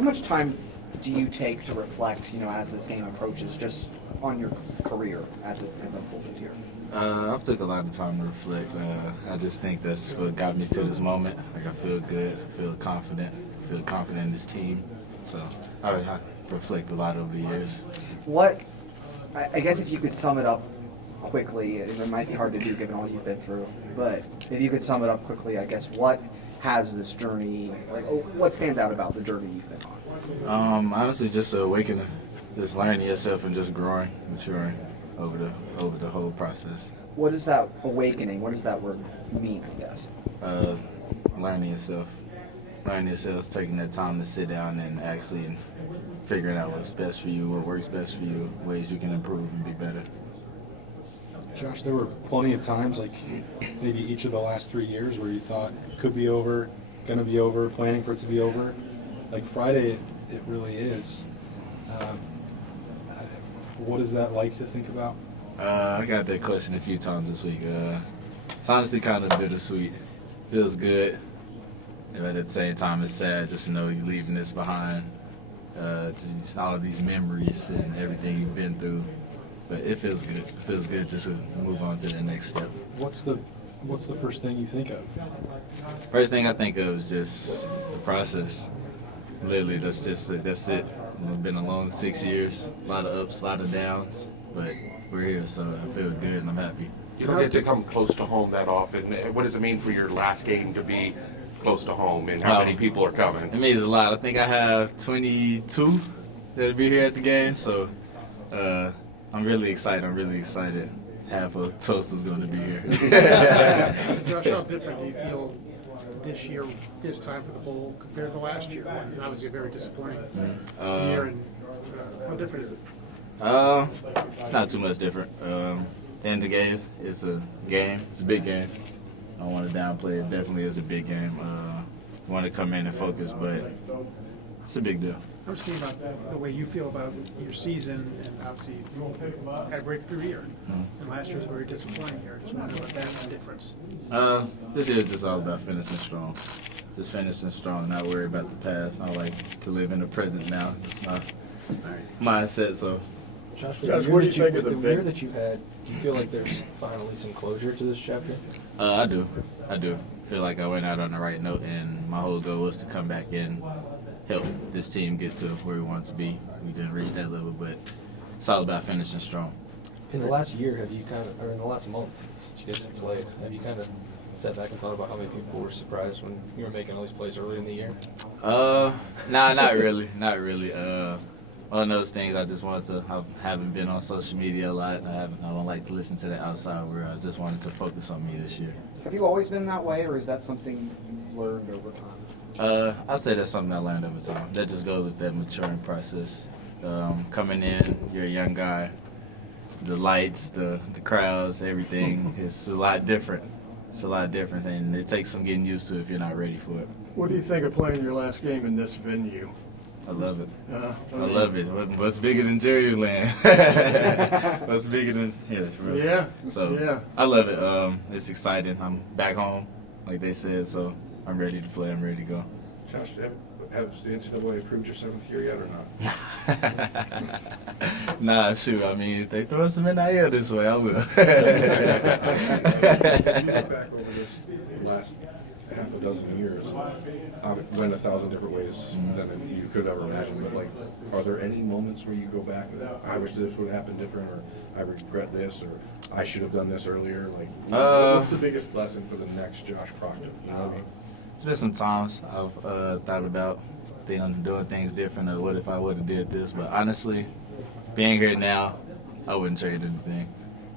How much time do you take to reflect, as this game approaches, just on your career as unfolded here? I've took a lot of time to reflect. I just think that's what got me to this moment. Like, I feel good, feel confident in this team. So I reflect a lot over the years. I guess if you could sum it up quickly, it might be hard to do given all you've been through, but if you could sum it up quickly, I guess what has this journey, what stands out about the journey you've been on? Honestly, just awakening, just learning yourself and just growing, maturing over the whole process. What is that awakening? What does that word mean, I guess? Learning yourself, taking that time to sit down and actually figuring out what's best for you, what works best for you, ways you can improve and be better. Josh, there were plenty of times, like maybe each of the last 3 years, where you thought it could be over, going to be over, planning for it to be over. Like Friday, it really is. What is that like to think about? I got that question a few times this week. It's honestly kind of bittersweet. Feels good, but at the same time, it's sad just to know you're leaving this behind. Just all of these memories and everything you've been through. But it feels good. It feels good just to move on to the next step. What's the first thing you think of? First thing I think of is just the process. Literally, that's it. It's been a long 6 years. A lot of ups, a lot of downs. But we're here, so I feel good and I'm happy. You don't get to come close to home that often. What does it mean for your last game to be close to home, and how many people are coming? It means a lot. I think I have 22 that'll be here at the game, so I'm really excited. Half of Tulsa's going to be here. Josh, how different do you feel this year, this time for the bowl, compared to last year? Obviously a very disappointing year, and how different is it? It's not too much different. The end of the game, it's a game. It's a big game. I don't want to downplay it. Definitely is a big game. Want to come in and focus, but it's a big deal. I'm just thinking about the way you feel about your season, and obviously you had a breakthrough year. And last year was a very disappointing year. Just wondering what that's the difference. This year is just all about finishing strong. Just finishing strong, not worry about the past. I like to live in the present now. It's my mindset, so. Josh, what do you think of the year that you had? Do you feel like there's finally some closure to this chapter? I do. Feel like I went out on the right note, and my whole goal was to come back and help this team get to where we want to be. We didn't reach that level, but it's all about finishing strong. In the last year, or in the last month since you guys have played, have you kind of sat back and thought about how many people were surprised when you were making all these plays early in the year? Nah, not really. One of those things I just wanted to. I haven't been on social media a lot. I don't like to listen to the outside world. I just wanted to focus on me this year. Have you always been that way, or is that something you learned over time? I'd say that's something I learned over time. That just goes with that maturing process. Coming in, you're a young guy. The lights, the crowds, everything is a lot different. It's a lot different, and it takes some getting used to if you're not ready for it. What do you think of playing your last game in this venue? I love it. I love it. What's bigger than Jerryland? What's bigger than Yeah. So yeah. I love it. It's exciting. I'm back home, like they said. So I'm ready to play. I'm ready to go. Josh, has the NCAA approved your 7th year yet or not? Nah, shoot. I mean, if they throw some NIL this way, I will. You look back over this last half a dozen years, went 1,000 different ways than you could ever imagine. But are there any moments where you go back and I wish this would have happened different, or I regret this, or I should have done this earlier? What's the biggest lesson for the next Josh Proctor? You know what I mean? There's been some times I've thought about doing things different, or what if I would have did this. But honestly, being here now, I wouldn't trade anything.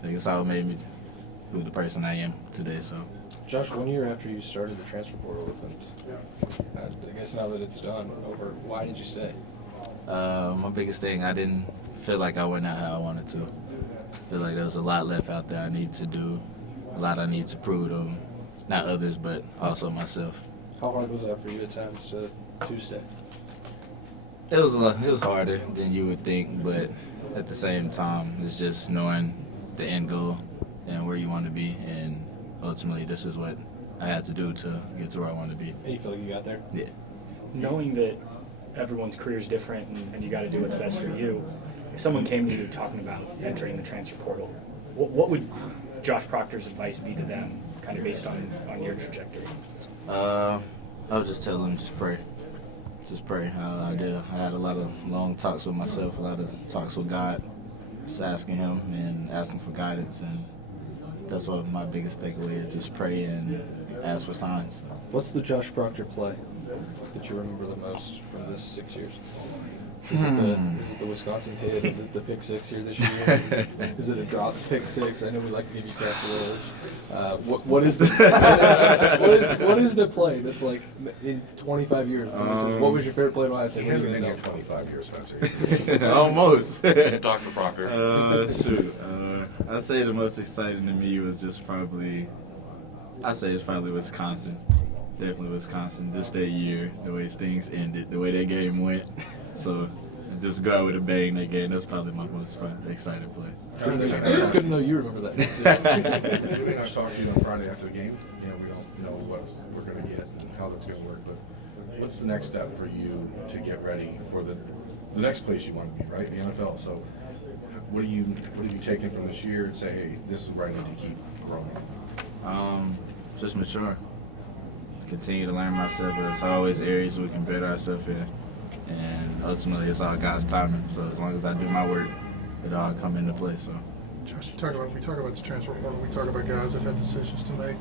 It's all made me who the person I am today. So. Josh, 1 year after you started, the transfer portal opened. I guess now that it's done, why did you stay? My biggest thing, I didn't feel like I went out how I wanted to. I feel like there was a lot left out there I need to do, a lot I need to prove to them. Not others, but also myself. How hard was that for you at times to stay? It was harder than you would think, but at the same time, it's just knowing the end goal and where you want to be, and ultimately, this is what I had to do to get to where I want to be. And you feel like you got there? Yeah. Knowing that everyone's career is different, and you got to do what's best for you. If someone came to you talking about entering the transfer portal, what would Josh Proctor's advice be to them, kind of based on your trajectory? I would just tell them, just pray. Just pray. I had a lot of long talks with myself, a lot of talks with God, just asking Him and asking for guidance, and that's what my biggest takeaway is: just pray and ask for signs. What's the Josh Proctor play that you remember the most from this 6 years? Is it the Wisconsin hit? Is it the pick six here this year? Is it a drop pick six? I know we like to give you crap for those. What is the what is the play that's like in 25 years? What was your favorite play to Ohio State? He What do hasn't you been guys here know? 25 years, Spencer. Almost. Dr. Proctor. Shoot. I'd say the most exciting to me was just probably, it's probably Wisconsin. Definitely Wisconsin. Just that year, the way things ended, the way that game went. So, just go out with a bang that game. That's probably my most exciting play. It's good to know you remember that. We and I talked to you on Friday after the game. We don't know what we're going to get and how that's going to work. But what's the next step for you to get ready for the next place you want to be, right? The NFL. So, what are you taking from this year and say, hey, this is where I need to keep growing? Just mature. Continue to learn myself. There's always areas we can better ourselves in. And ultimately, it's all God's timing. So as long as I do my work, it'll all come into play. So, Josh, we talk about the transfer portal. We talk about guys that had decisions to make.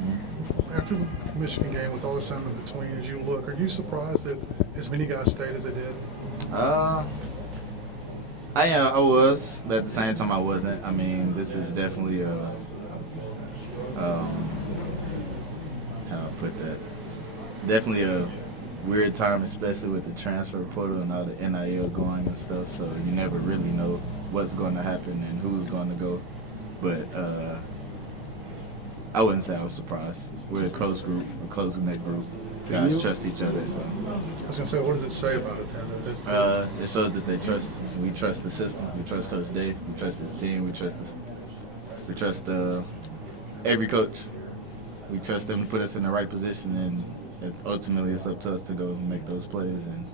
After the Michigan game, with all this time in between, as you look, are you surprised that as many guys stayed as they did? I was, but at the same time, I wasn't. I mean, this is definitely how I put that. Definitely a weird time, especially with the transfer portal and all the NIL going and stuff. So you never really know what's going to happen and who's going to go. But I wouldn't say I was surprised. We're a close group, a close-knit group. Guys trust each other. So I was going to say, what does it say about it then? it shows that they trust. We trust the system. We trust Coach Dave. We trust his team. We trust every coach. We trust them to put us in the right position, and ultimately it's up to us to go make those plays and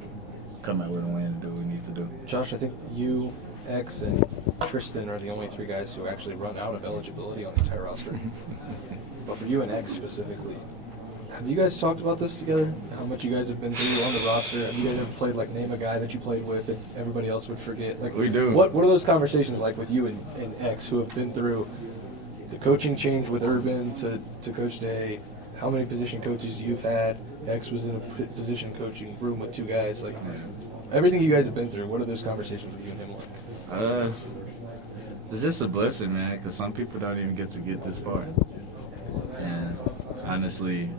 come out with a win and do what we need to do. Josh, I think you, X, and Tristan are the only three guys who actually run out of eligibility on the entire roster. But for you and X specifically, have you guys talked about this together? How much you guys have been through on the roster? Have you guys ever played, like, name a guy that you played with that everybody else would forget? Like, We do. What are those conversations like with you and X, who have been through the coaching change with Urban to Coach Day? How many position coaches you've had? X was in a position coaching room with two guys. Like, everything you guys have been through, what are those conversations with you and him like? It's just a blessing, man, because some people don't even get this far. And honestly,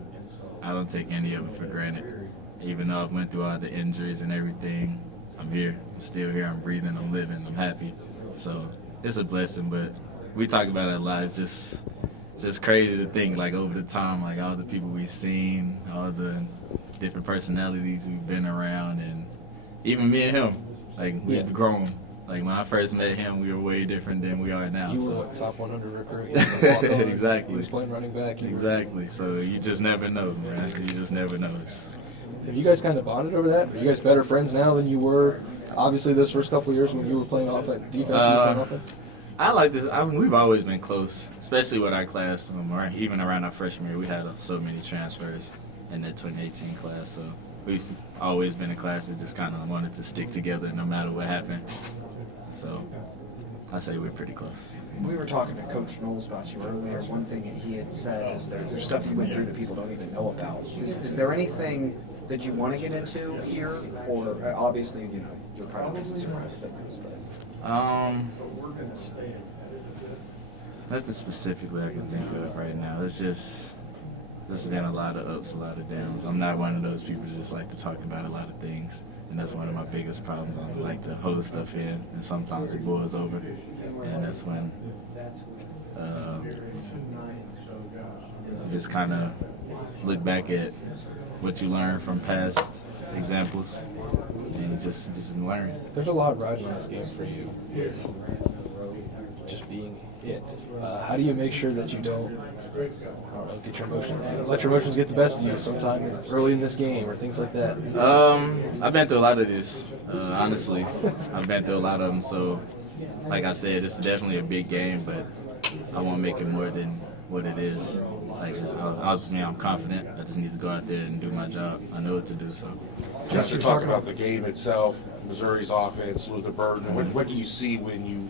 I don't take any of it for granted. Even though I've went through all the injuries and everything, I'm here. I'm still here. I'm breathing. I'm living. I'm happy. So it's a blessing, but we talk about it a lot. It's just crazy to think, like, over the time, like, all the people we've seen, all the different personalities we've been around, and even me and him, like, we've grown. Like, when I first met him, we were way different than we are now. You so. were what, top 100 recruit? Exactly. He was playing running back. Exactly. So you just never know, man. You just never know. Have you guys kind of bonded over that? Are you guys better friends now than you were, obviously, those first couple of years when you were playing offense, defense, you were playing offense? I like this. We've always been close, especially with our class. Or even around our freshman year, we had so many transfers in that 2018 class. So we've always been a class that just kind of wanted to stick together no matter what happened. So I say we're pretty close. We were talking to Coach Knowles about you earlier. One thing that he had said is there's stuff you went through that people don't even know about. Is there anything that you want to get into here? Or obviously, you're probably surprised at this, but. Nothing specifically I can think of right now. It's just there's been a lot of ups, a lot of downs. I'm not one of those people that just like to talk about a lot of things, and that's one of my biggest problems. I like to hold stuff in, and sometimes it boils over, and that's when you just kind of look back at what you learned from past examples, and you just learn. There's a lot riding on this game for you with just being it. How do you make sure that you don't, I don't know, let your emotions get the best of you sometime early in this game or things like that? I've been through a lot of this. Honestly, I've been through a lot of them. So, like I said, it's definitely a big game, but I want to make it more than what it is. Like, ultimately, I'm confident. I just need to go out there and do my job. I know what to do. So, Just to talk about the game itself, Missouri's offense, Luther Burden, what do you see when you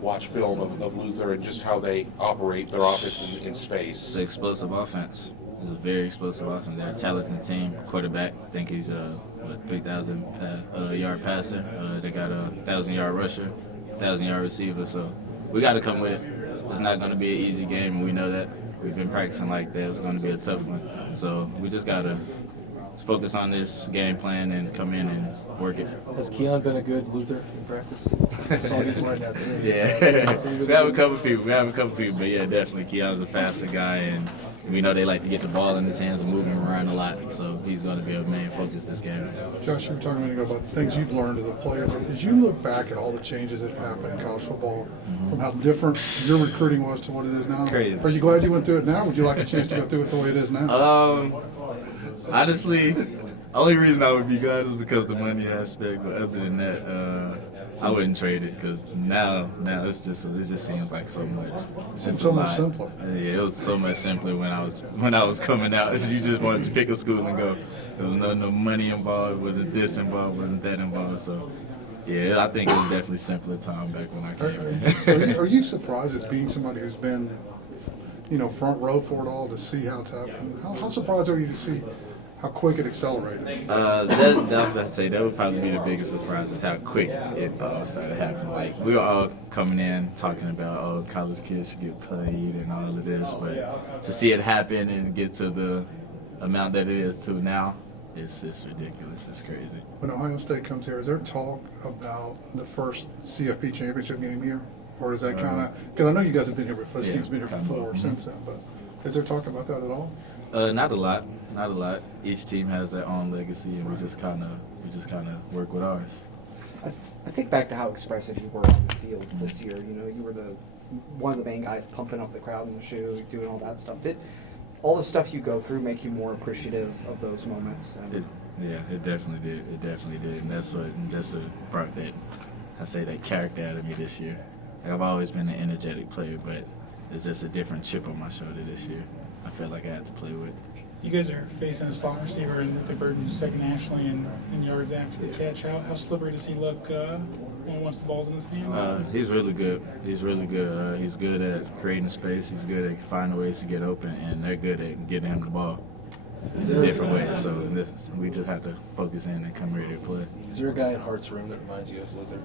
watch film of Luther and just how they operate their offense in space? it's an explosive offense. It's a very explosive offense. They're a talented team. Quarterback, I think he's a 3,000 yard passer. They got a 1,000-yard rusher, 1,000-yard receiver. So we got to come with it. It's not going to be an easy game, and we know that. We've been practicing like that. It's going to be a tough one. So we just got to focus on this game plan and come in and work it. Has Keon been a good Luther in practice? I saw he's wearing that there. Yeah, Has he been we have a good? couple people. But yeah, definitely Keon's a faster guy, and we know they like to get the ball in his hands and move him around a lot. So he's going to be a main focus this game. Josh, you were talking a minute ago about things you've learned as a player. As you look back at all the changes that happened in college football, from how different your recruiting was to what it is now, Crazy. are you glad you went through it now? Would you like a chance to go through it the way it is now? Honestly, only reason I would be glad is because the money aspect. But other than that, I wouldn't trade it because now it just seems like so much. It's just So a much lot. simpler. Yeah, it was so much simpler when I was coming out. You just wanted to pick a school and go. There was no money involved. Wasn't this involved? Wasn't that involved? So. Yeah, I think it was definitely simpler time back when I came in. Are you surprised as being somebody who's been, front row for it all to see how it's happened? How surprised are you to see how quick it accelerated? I'd say that would probably be the biggest surprise is how quick it started happening. Like we were all coming in talking about college kids should get played and all of this, but to see it happen and get to the amount that it is to now, it's ridiculous. It's crazy. When Ohio State comes here, is there talk about the first CFP championship game here? Or is that kind of, because I know you guys have been here before, this Yeah, team's been here kind of. before, since then, but is there talk about that at all? Not a lot. Each team has their own legacy, and we just kind of work with ours. I think back to how expressive you were on the field this year. You were one of the main guys pumping up the crowd in the shoe, doing all that stuff. Did all the stuff you go through make you more appreciative of those moments? It definitely did. It definitely did, and that's what brought that character out of me this year. Like, I've always been an energetic player, but it's just a different chip on my shoulder this year. I felt like I had to play with. You guys are facing a slot receiver and the Burden second nationally in yards after the catch. How slippery does he look once the ball's in his hand? He's really good. He's good at creating space. He's good at finding ways to get open, and they're good at getting him the ball in different ways. So we just have to focus in and come ready to play. Is there a guy in Hart's room that reminds you of Luther?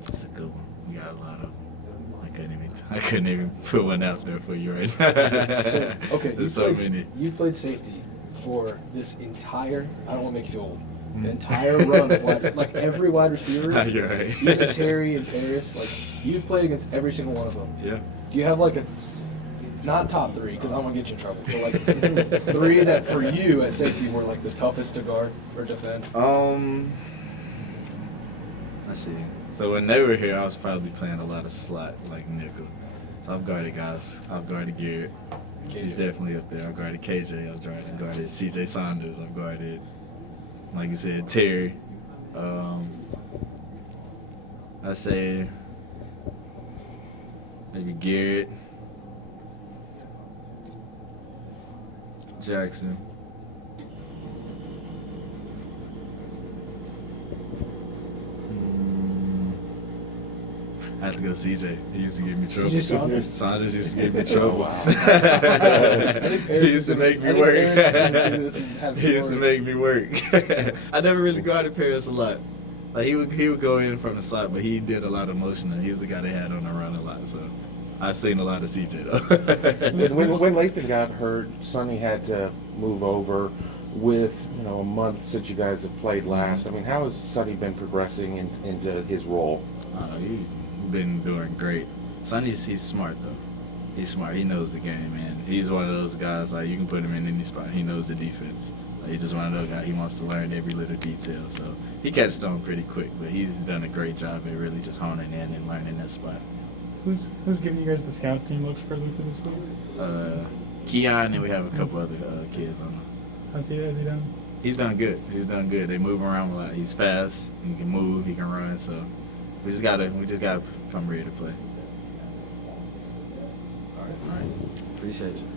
That's a good one. We got a lot of them. I couldn't even put one out there for you right now. Okay, There's so many. You played safety for this entire, I don't want to make you feel old, the entire run of like every wide receiver. You're right. Even Terry and Paris, like you've played against every single one of them. Yeah. Do you have like a, not top three, because I don't want to get you in trouble, but like three that for you at safety were like the toughest to guard or defend? Let's see. So when they were here, I was probably playing a lot of slot, like nickel. So I've guarded guys. I've guarded Garrett. He's definitely up there. I've guarded KJ. I've guarded CJ Saunders. I've guarded, like you said, Terry. I say maybe Garrett, Jackson. I have to go CJ. He used to give me trouble. CJ Saunders? Saunders used to give me trouble. He He used to make me work. He used to make me work. I never really guarded Paris a lot. Like he would go in from the slot, but he did a lot of motion, and he was the guy that had on the run a lot. So I've seen a lot of CJ though. When Lathan got hurt, Sonny had to move over with a month since you guys have played last. I mean, how has Sonny been progressing into his role? He's been doing great. Sonny's he's smart though. He's smart. He knows the game, man. He's one of those guys, like, you can put him in any spot. He knows the defense. Like, he's just one of those guys. He wants to learn every little detail. So he catches on pretty quick, but he's done a great job at really just honing in and learning that spot. Who's giving you guys the scout team looks for Luther this week? Keon, and we have a couple other kids on him. Has he done? He's done good. He's done good. They move around a lot. He's fast. He can move. He can run. So we just gotta come ready to play. All right. Appreciate you.